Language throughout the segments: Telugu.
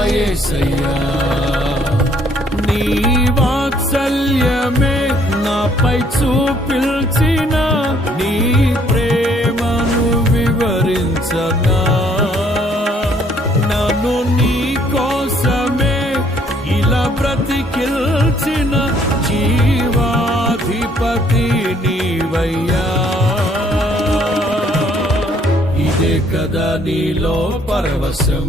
తేజుడాయేసయ్యా నీ వాత్సల్యమే నాపై చూపిల్చిన నీ ప్రేమను వివరించనా? నన్ను నీ కోసమే ఇలా బ్రతికిల్చిన జీవాధిపతి నీవయ్యా. ఇదే కదా నీలో పరవశం.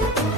నా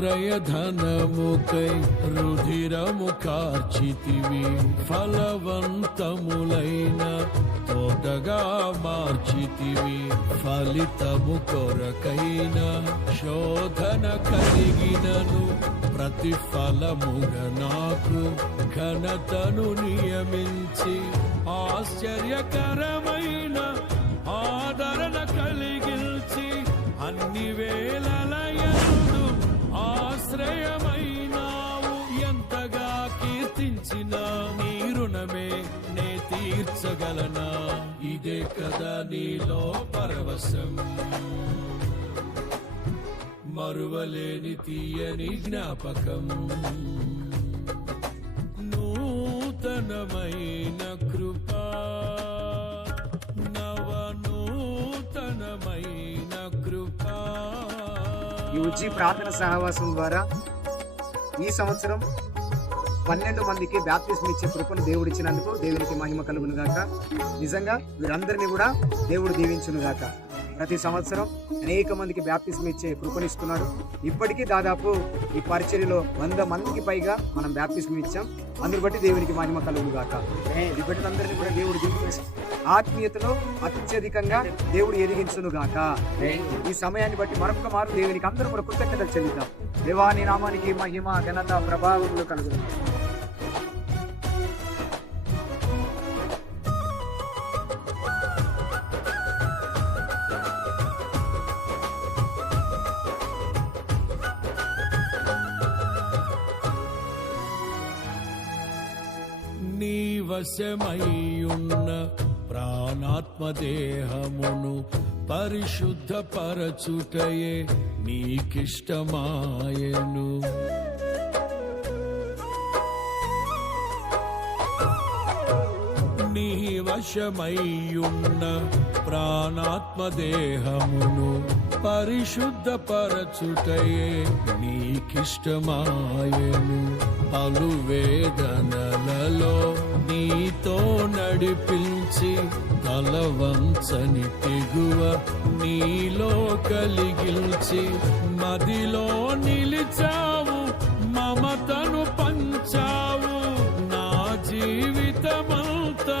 నా క్రయధనముకై రుధిరము కార్చితివి ఫలవంతములైన తోటగా మార్చితివి ఫలితము కొరకైన శోధన కలిగినను ప్రతిఫలముగా నాకు ఘనతను నియమించి ఆశ్చర్యకరమైన తీర్చగలనా ఇదే కదా నీలో పరవశం మరువలేని తీయని జ్ఞాపకం. నూతనమైన కృపా. నవనూతనమైన కృపా. ఈ ప్రార్థన సహవాసం ద్వారా ఈ సంవత్సరం పన్నెండు మందికి బ్యాప్తిజం ఇచ్చే కృపను దేవుడు ఇచ్చినందుకు దేవునికి మహిమ కలుగును గాక. నిజంగా వీరందరినీ కూడా దేవుడు దీవించును గాక. ప్రతి సంవత్సరం అనేక మందికి బ్యాప్తిజం ఇచ్చే కృపనిస్తున్నాడు. ఇప్పటికీ దాదాపు ఈ పరిచర్యలో వంద మందికి పైగా మనం బ్యాప్తిజం ఇచ్చాం. అందుని బట్టి దేవునికి మహిమ కలుగును గాక. బిడ్డలందరినీ కూడా దేవుడు దీవించి ఆత్మీయతలో అత్యధికంగా దేవుడు ఎదిగించును గాక. ఈ సమయాన్ని బట్టి మరొక మారు దేవునికి అందరూ కూడా కృతజ్ఞతలు చెల్లిద్దాం. దేవాని నామానికి మహిమ ఘనత ప్రభావములు కలుగును. నీ వశమయ్యున్న ప్రాణాత్మదేహమును పరిశుద్ధపరచుటయే నీకిష్టమాయను. నీ వశమయ్యున్న ప్రాణాత్మదేహమును పరిశుద్ధపరచుటయే నీకిష్టమాయను. పలు వేదనలలో నీతో నడిపించి తలవంచని తెగువ నీలో కలిగిల్చి మదిలో నిలిచావు మమతను పంచావు. నా జీవితమంతా